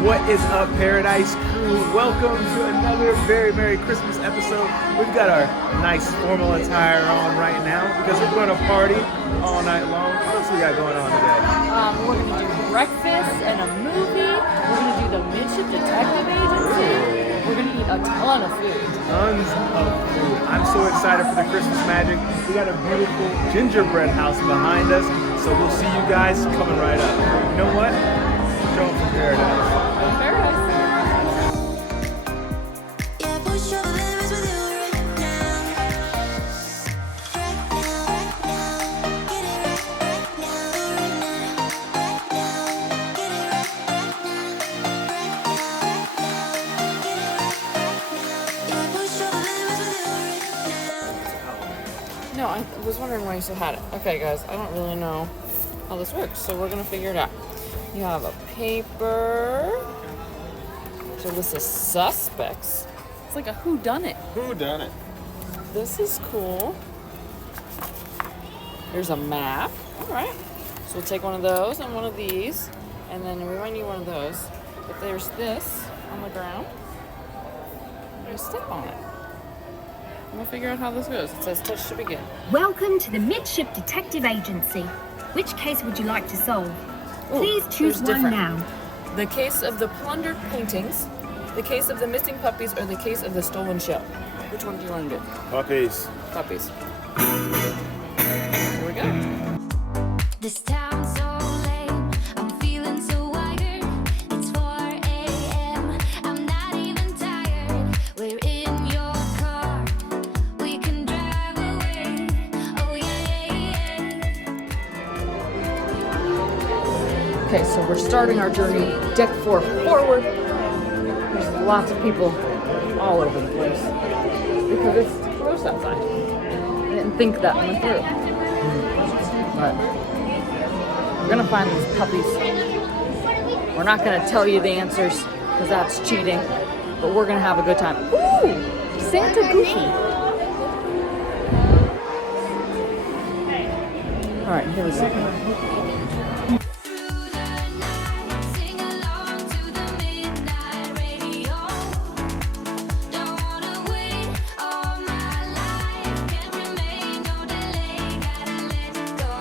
What is up, Paradise Crew? Welcome to another very Merry Christmas episode. We've got our nice formal attire on right now because we're going to party all night long. What else we got going on today? We're going to do breakfast and a movie. We're going to do the Midship Detective Agency. We're going to eat a ton of food. Tons of food. I'm so excited for the Christmas magic. We got a beautiful gingerbread house behind us, so we'll see you guys coming right up. You know what? Show them from Paradise. No, I was wondering why you still had it. Okay, guys, I don't really know how this works, so we're going to figure it out. You have a paper to list the suspects. It's like a whodunit. Whodunit. This is cool. There's a map. All right. So we'll take one of those and one of these, and then we might need one of those. But there's this on the ground. You step on it. And we'll figure out how this goes. It says touch to begin. Welcome to the Midship Detective Agency. Which case would you like to solve? Please choose one now. The case of the plundered paintings, the case of the missing puppies, or the case of the stolen shell. Which one do you want to do? Puppies. Puppies. Here we go. This town's so lame, I'm feeling so wired. It's 4 a.m., I'm not even tired. We're in your car, we can drive away. Oh yeah. Okay, so we're starting our journey deck 4 forward. There's lots of people all over the place because it's gross outside. I didn't think that one through. But we're gonna find these puppies. We're not gonna tell you the answers because that's cheating, but we're gonna have a good time. Ooh, Santa Goofy. All right, here we go. Sing along to the midnight radio. Don't wanna wait all my life. Can't remain, no delay. Gotta let it go.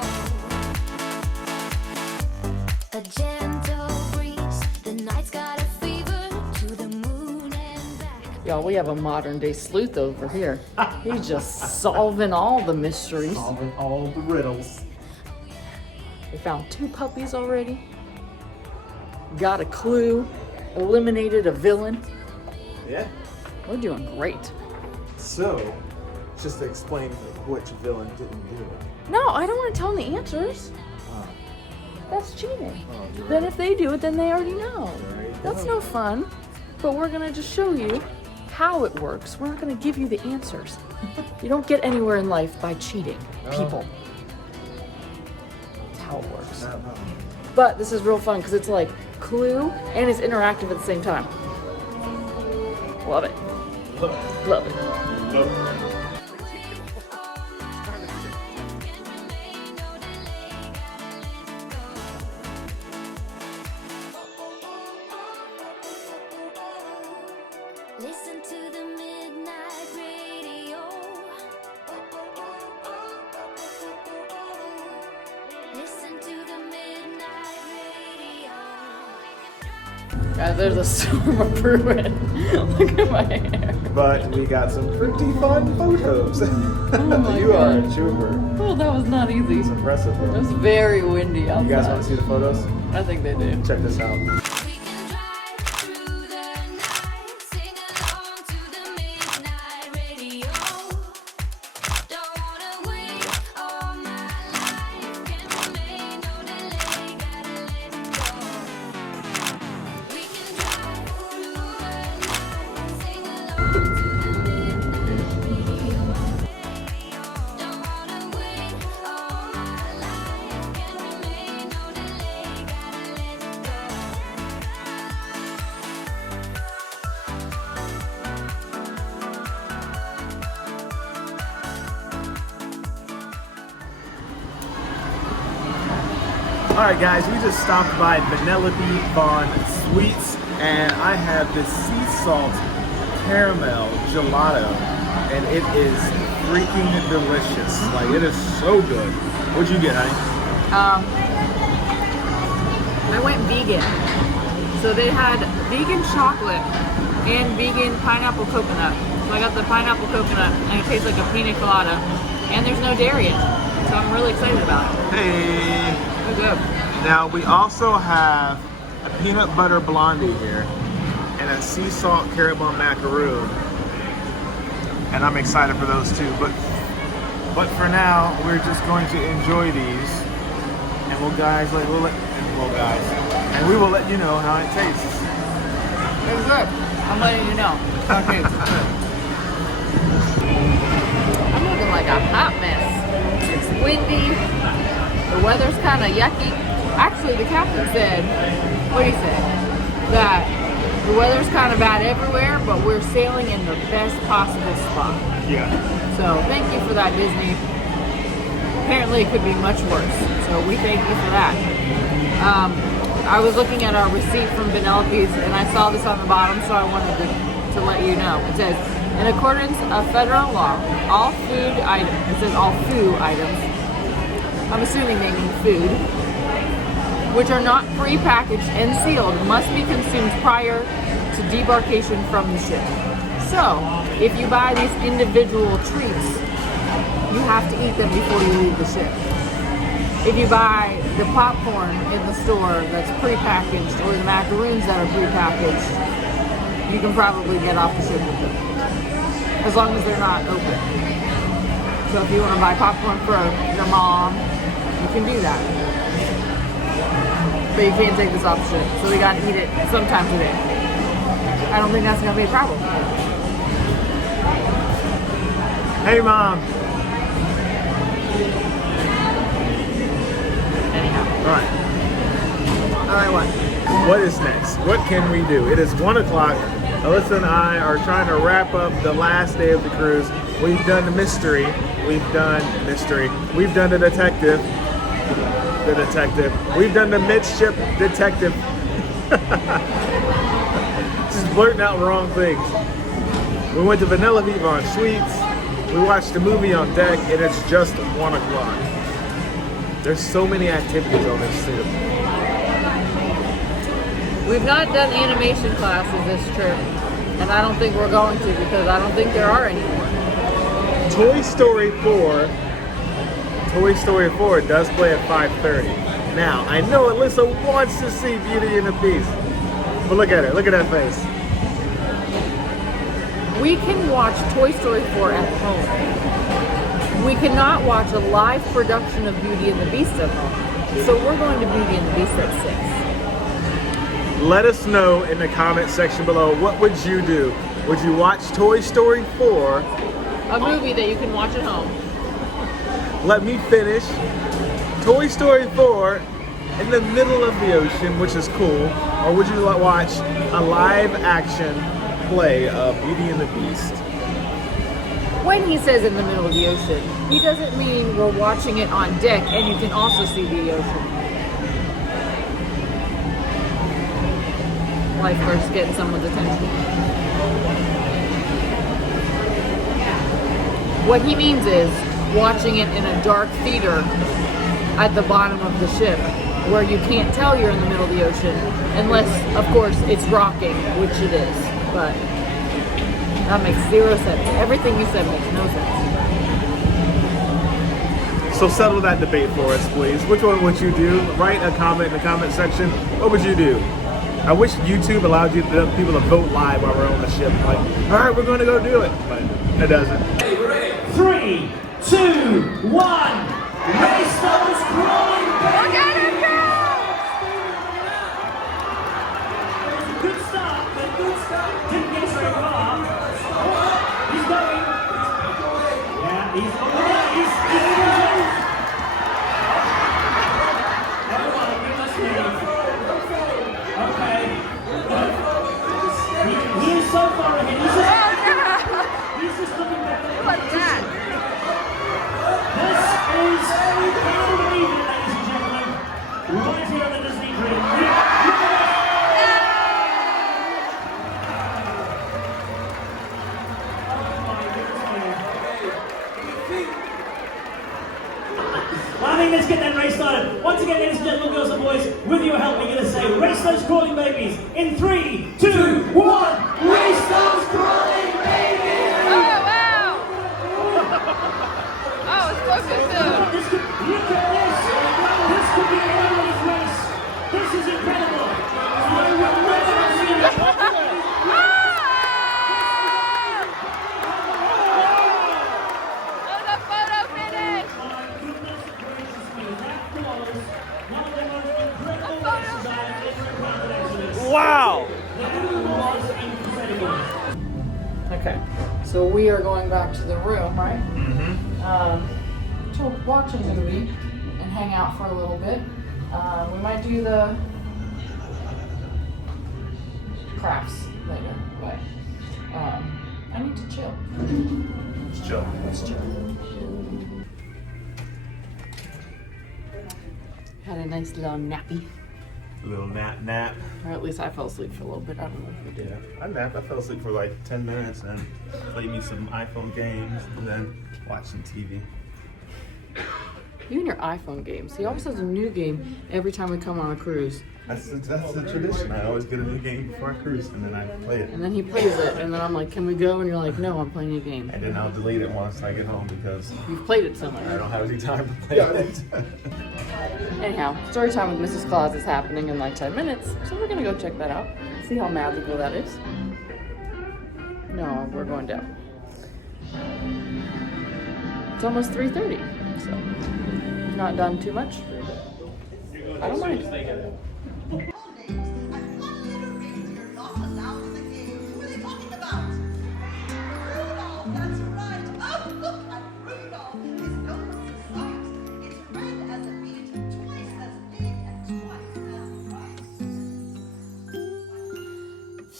A gentle breeze, the night's got a fever. To the moon and back. Y'all, we have a modern day sleuth over here. He's just solving all the mysteries. Solving all the riddles. We found 2 puppies already. Got a clue. Eliminated a villain. Yeah. We're doing great. So, just to explain which villain didn't do it. No, I don't want to tell them the answers. That's cheating. Then if they do it, then they already know. That's no fun. But we're going to just show you how it works. We're not going to give you the answers. You don't get anywhere in life by cheating people. That's how it works. But this is real fun because it's like clue and it's interactive at the same time. Love it. Love it. Listen to the midnight radio. Listen to the midnight radio. Guys, there's a storm of brewing. Look at my hair. But we got some pretty fun photos. my You are a God. trooper. Oh, that was not easy. It's impressive, It bro. was very windy outside. You guys want to see the photos? I think they do. Check this out. We can drive through the night, sing along to the midnight radio. Don't wanna wait all my life, can't remain, no delay, gotta let it go. We can drive through the night, sing along to the midnight radio. Don't wanna wait all my life, can't remain, no delay, gotta let it go. All right, guys, we just stopped by Vanellope Vaughn Sweets, and I have this sea salt caramel gelato, and it is freaking delicious. Like, it is so good. What'd you get, honey? I went vegan. So they had vegan chocolate and vegan pineapple coconut. So I got the pineapple coconut, and it tastes like a pina colada, and there's no dairy in it. So I'm really excited about it. Hey. So good. Now, we also have a peanut butter blondie here and a sea salt caramel macaroon. And I'm excited for those too. But for now, we're just going to enjoy these. And we will let you know how it tastes. It's good. I'm letting you know. Okay, it's good. I'm looking like a hot mess. It's windy. The weather's kind of yucky. Actually, the captain said, what did he say? That the weather's kind of bad everywhere, but we're sailing in the best possible spot. Yeah. So thank you for that, Disney. Apparently it could be much worse. So we thank you for that. I was looking at our receipt from Vanellope's, and I saw this on the bottom, so I wanted to let you know. It says, in accordance of federal law, all food items, it says all food items, I'm assuming they mean food, which are not pre-packaged and sealed, must be consumed prior to debarkation from the ship. So, if you buy these individual treats, you have to eat them before you leave the ship. If you buy the popcorn in the store that's pre-packaged, or the macaroons that are pre-packaged, you can probably get off the ship with them, as long as they're not open. So if you want to buy popcorn for your mom, you can do that. But you can't take this off the ship, so we gotta eat it sometime today. I don't think that's gonna be a problem. Hey, Mom. Anyhow. All right, what is next? What can we do? It is 1 o'clock. Alyssa and I are trying to wrap up the last day of the cruise. We've done the mystery. We've done the detective. We've done the midship detective. Just blurting out wrong things. We went to Vanellope Vaughn Sweets. We watched a movie on deck, and it's just 1 o'clock. There's so many activities on this ship. We've not done animation classes this trip, and I don't think we're going to, because I don't think there are any more. Toy Story 4 does play at 5:30. Now, I know Alyssa wants to see Beauty and the Beast, but look at her. Look at that face. We can watch Toy Story 4 at home. We cannot watch a live production of Beauty and the Beast at home. So we're going to Beauty and the Beast at 6. Let us know in the comment section below, what would you do? Would you watch Toy Story 4? A movie that you can watch at home. Let me finish. Toy Story 4 in the middle of the ocean, which is cool. Or would you watch a live action play of Beauty and the Beast? When he says in the middle of the ocean, he doesn't mean we're watching it on deck and you can also see the ocean. Lifeguards getting someone's attention. What he means is watching it in a dark theater at the bottom of the ship where you can't tell you're in the middle of the ocean unless, of course, it's rocking, which it is. But that makes zero sense. Everything you said makes no sense. So settle that debate for us, please. Which one would you do? Write a comment in the comment section. What would you do? I wish YouTube allowed people to vote live while we're on the ship. Like, all right, we're going to go do it. But it doesn't. 3, 2, 1. Race those crawling babies! Look at him go! Good start, but good start. Didn't get so far. He's going. Yeah, he's on the way. He's going. Oh my goodness me. Okay. He is so far ahead. He's just looking back. What's that? This is unbelievable, ladies and gentlemen. babies. In 3, 2, 1, race those crawling babies! Oh, wow! Oh, it's focused too. This could, look at this! This could be anybody's race! This is incredible! I would never have seen it! Oh, the photo finish! My goodness gracious me, that was one of the most incredible races I've ever encountered. Wow! That was incredible. Okay, so we are going back to the room, right? To watch a movie and hang out for a little bit. We might do the crafts later, but I need to chill. Let's chill. Let's chill. Had a nice little nappy, Little nap. or at least I fell asleep for a little bit. I don't know if you did. Yeah, I napped. I fell asleep for like 10 minutes and played me some iPhone games and then watched some TV. You and your iPhone games. He always has a new game every time we come on a cruise. That's the tradition. I always get a new game before I cruise and then I play it. And then he plays it, and then I'm like, can we go? And you're like, no, I'm playing a game. And then I'll delete it once I get home because You've played it I somewhere. don't have any time to play it. Anyhow, story time with Mrs. Claus is happening in like 10 minutes, so we're gonna go check that out. See how magical that is. No, we're going down. It's almost 3:30, so we've not done too much. I don't mind.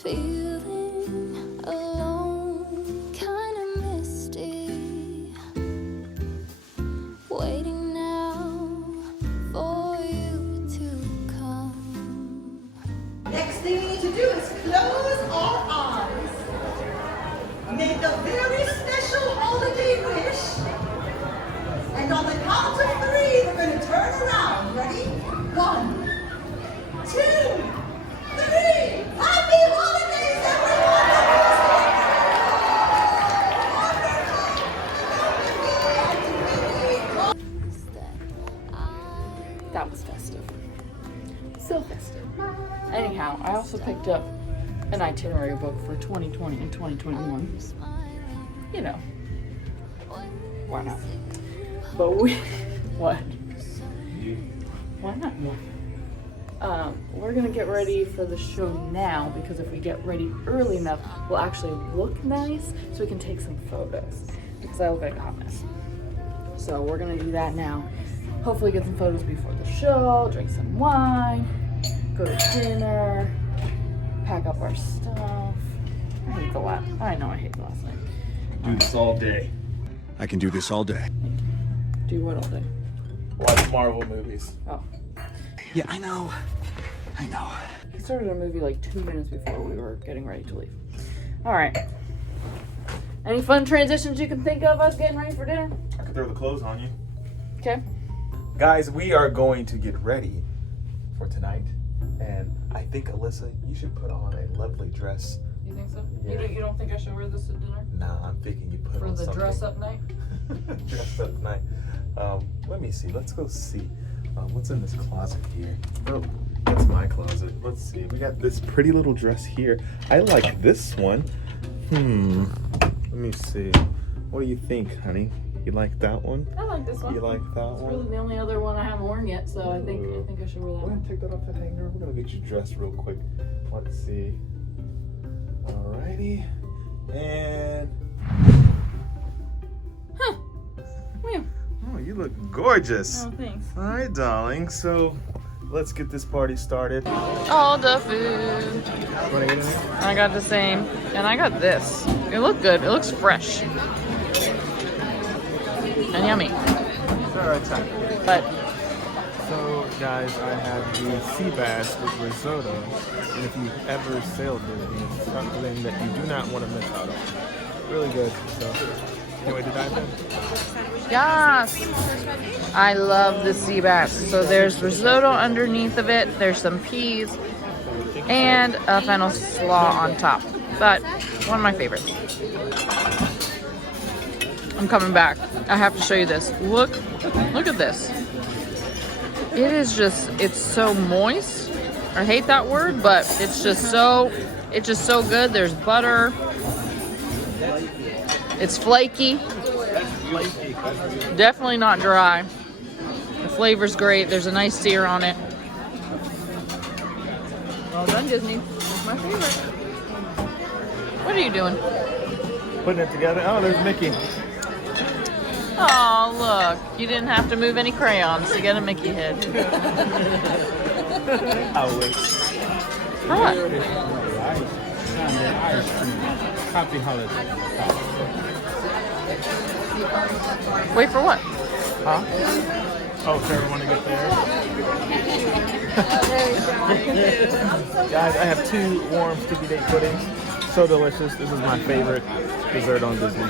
Feeling alone, kinda misty. Waiting now for you to come. Next thing you need to do is close our eyes. Make a very special holiday wish. And on the count of 3, we're going to turn around. Ready? 1, 2, 3. Happy holidays, everyone! That was festive. So festive. Anyhow, I also picked up an itinerary book for 2020 and 2021. You know, why not? But we, what? Why not? We're gonna get ready for the show now because if we get ready early enough, we'll actually look nice so we can take some photos. Because I look like a hot mess. So we're gonna do that now. Hopefully get some photos before the show, drink some wine, go to dinner, pack up our stuff. I hate the last. I know I hate the last night. Do this all day. I can do this all day. Do what all day? Watch Marvel movies. Oh. Yeah, I know. He started a movie like 2 minutes before we were getting ready to leave. Alright. Any fun transitions you can think of us getting ready for dinner? I can throw the clothes on you. Okay. Guys, we are going to get ready for tonight. And I think, Alyssa, you should put on a lovely dress. You think so? Yeah. You don't think I should wear this at dinner? Nah, I'm thinking you put For on the something. dress up night? Dress up night. Let me see. Let's go see. What's in this closet here? Oh, that's my closet. Let's see. We got this pretty little dress here. I like this one. Let me see. What do you think, honey? You like that one? I like this one. You like that It's one? really the only other one I haven't worn yet, so I think I should wear that We're one. gonna take that off that hanger. We're gonna get you dressed real quick. Let's see. Alrighty. And Yeah. oh, you look gorgeous. Oh, thanks. All right, darling. So let's get this party started. All the food. Wanna get in there? I got the same, and I got this. It looked good. It looks fresh and yummy. It's all right time. But So, guys, I have the sea bass with risotto, and if you've ever sailed with me, it's something that you do not want to miss out on. Really good. So, can't wait to dive in. yes, I love the sea bass. So there's risotto underneath of it. There's some peas, and a fennel slaw on top. But one of my favorites. I'm coming back. I have to show you this. Look at this. It is just, it's so moist. I hate that word, but it's just so good. There's butter. It's flaky. Definitely not dry. The flavor's great. There's a nice sear on it. Well done, Disney. That's my favorite. What are you doing? Putting it together. Oh, there's Mickey. Oh, look. You didn't have to move any crayons to get a Mickey head. Oh, wait. What? Happy holidays. Wait for what? Huh? Oh, for everyone to get there. Guys, I have 2 warm sticky date puddings. So delicious. This is my favorite dessert on Disney. My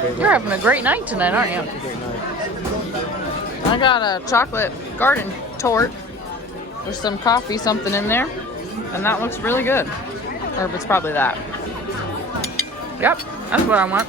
favorite. You're having a great night tonight, aren't you? It's a great night. I got a chocolate garden tort with some coffee, something in there, and that looks really good. Or it's probably that. Yep, that's what I want.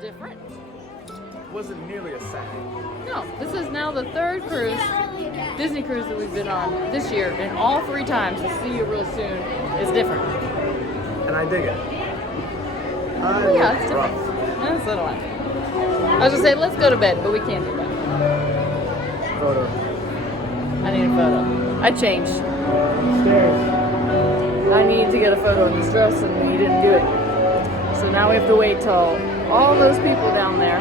Different. Wasn't nearly as sad. No, this is now the 3rd cruise, Disney cruise that we've been on this year, and all 3 times, to see you real soon, is different. And I dig it. Yeah, it's different. And so do I. I was gonna say, let's go to bed, but we can't do that. Photo. I need a photo. I changed. I need to get a photo in this dress, and we didn't do it. So now we have to wait till all those people down there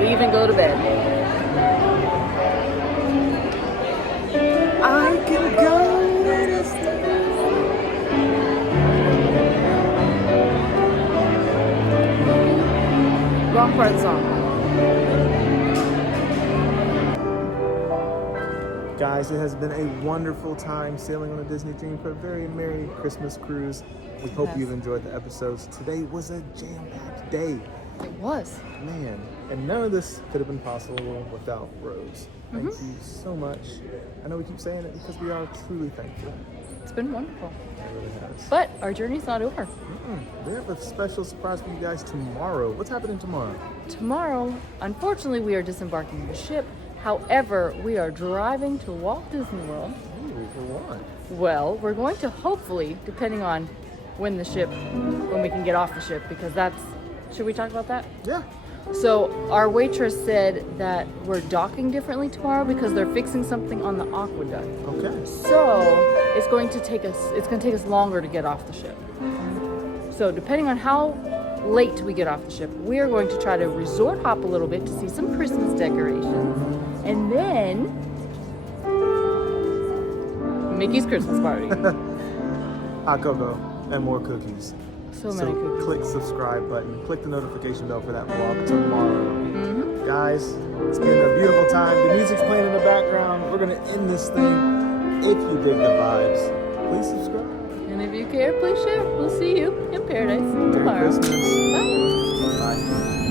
leave and go to bed. I can go to wrong part of the song. Guys, it has been a wonderful time sailing on a Disney Dream for a very Merry Christmas cruise. We hope Yes. you've enjoyed the episodes. Today was a jam-packed day. It was. Man, and none of this could have been possible without Rose. Thank you so much. I know we keep saying it because we are truly thankful. It's been wonderful. It really has. But our journey's not over. We have a special surprise for you guys tomorrow. What's happening tomorrow? Tomorrow, unfortunately, we are disembarking the ship. However, we are driving to Walt Disney World. Ooh, for what? Well, we're going to hopefully, depending on when we can get off the ship, because should we talk about that? Yeah. So our waitress said that we're docking differently tomorrow because they're fixing something on the aqueduct. Okay. So it's going to take us longer to get off the ship. So depending on how late we get off the ship, we are going to try to resort hop a little bit to see some Christmas decorations. And then Mickey's Christmas party. Hot cocoa and more cookies. So many cookies. Click subscribe button. Click the notification bell for that vlog tomorrow. Guys, it's been a beautiful time. The music's playing in the background. We're going to end this thing. If you dig the vibes, please subscribe. And if you care, please share. We'll see you in paradise Merry tomorrow. Christmas. Bye. Bye.